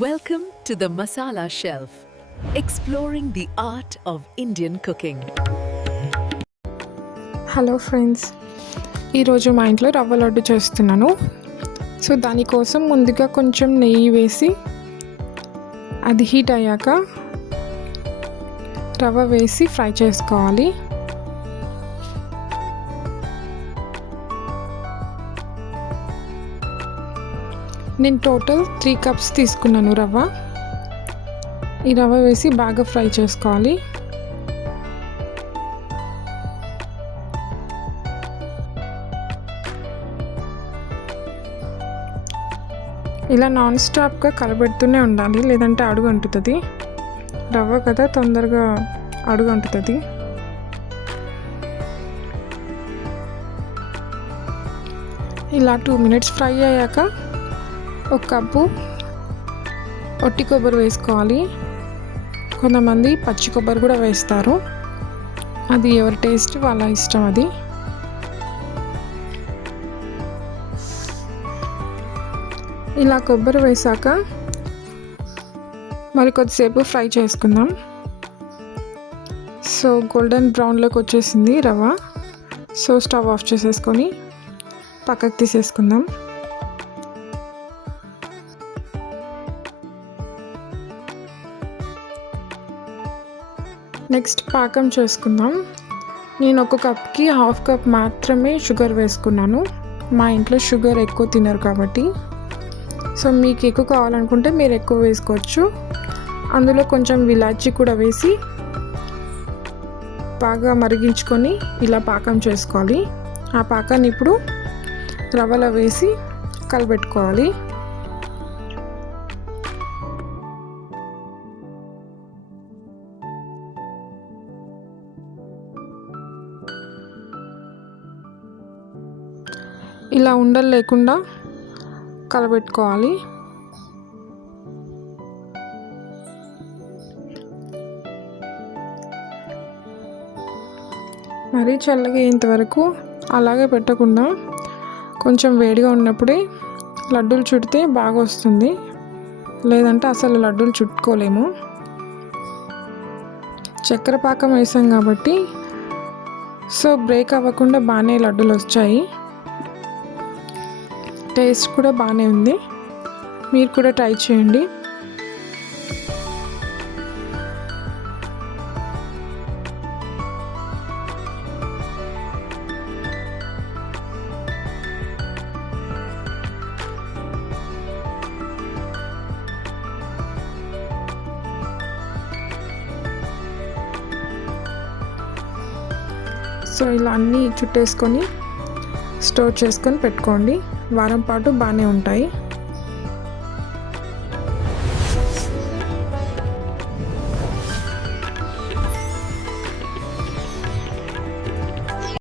Welcome to the Masala Shelf, exploring the art of Indian cooking. Hello friends, ఈరోజు మా ఇంట్లో రవ్వ లడ్డు చేస్తున్నాను. సో దానికోసం ముందుగా కొంచెం నెయ్యి వేసి అది హీట్ అయ్యాక రవ్వ వేసి ఫ్రై చేసుకోవాలి. నేను టోటల్ 3 కప్స్ తీసుకున్నాను రవ్వ. ఈ రవ్వ వేసి బాగా ఫ్రై చేసుకోవాలి. ఇలా నాన్ స్టాప్గా కలబెడుతూనే ఉండాలి, లేదంటే అడుగు అంటుతుంది. రవ్వ కదా, తొందరగా అడుగు అంటుతుంది. ఇలా 2 మినిట్స్ ఫ్రై అయ్యాక 1 కప్పు ఒట్టి కొబ్బరి వేసుకోవాలి. కొంతమంది పచ్చి కొబ్బరి కూడా వేస్తారు, అది ఎవరి టేస్ట్ వాళ్ళ ఇష్టం. అది ఇలా కొబ్బరి వేసాక మరి కొద్దిసేపు ఫ్రై చేసుకుందాం. సో గోల్డెన్ బ్రౌన్లోకి వచ్చేసింది రవ్వ. సో స్టవ్ ఆఫ్ చేసేసుకొని పక్కకు తీసేసుకుందాం. నెక్స్ట్ పాకం చేసుకుందాం. నేను 1 కప్కి 1/2 కప్ మాత్రమే షుగర్ వేసుకున్నాను. మా ఇంట్లో షుగర్ ఎక్కువ తినరు కాబట్టి. సో మీకు ఎక్కువ కావాలనుకుంటే మీరు ఎక్కువ వేసుకోవచ్చు. అందులో కొంచెం ఇలాచీ కూడా వేసి బాగా మరిగించుకొని ఇలా పాకం చేసుకోవాలి. ఆ పాకాన్ని ఇప్పుడు రవ్వలో వేసి కలబెట్టుకోవాలి. ఇలా ఉండలు లేకుండా కలబెట్టుకోవాలి. మరీ చల్లగా అయ్యేంతవరకు అలాగే పెట్టకుండా కొంచెం వేడిగా ఉన్నప్పుడే లడ్డూలు చుడితే బాగా వస్తుంది, లేదంటే అసలు లడ్డూలు చుట్టుకోలేము. చక్కెర పాకం వేసాం కాబట్టి సో బ్రేక్ అవ్వకుండా బాగానే లడ్డూలు వచ్చాయి. టేస్ట్ కూడా బాగానే ఉంది, మీరు కూడా ట్రై చేయండి. సో ఇలా అన్నీ చుట్టేసుకొని స్టోర్ చేసుకొని పెట్టుకోండి. వారం పాటు బాగానే ఉంటాయి.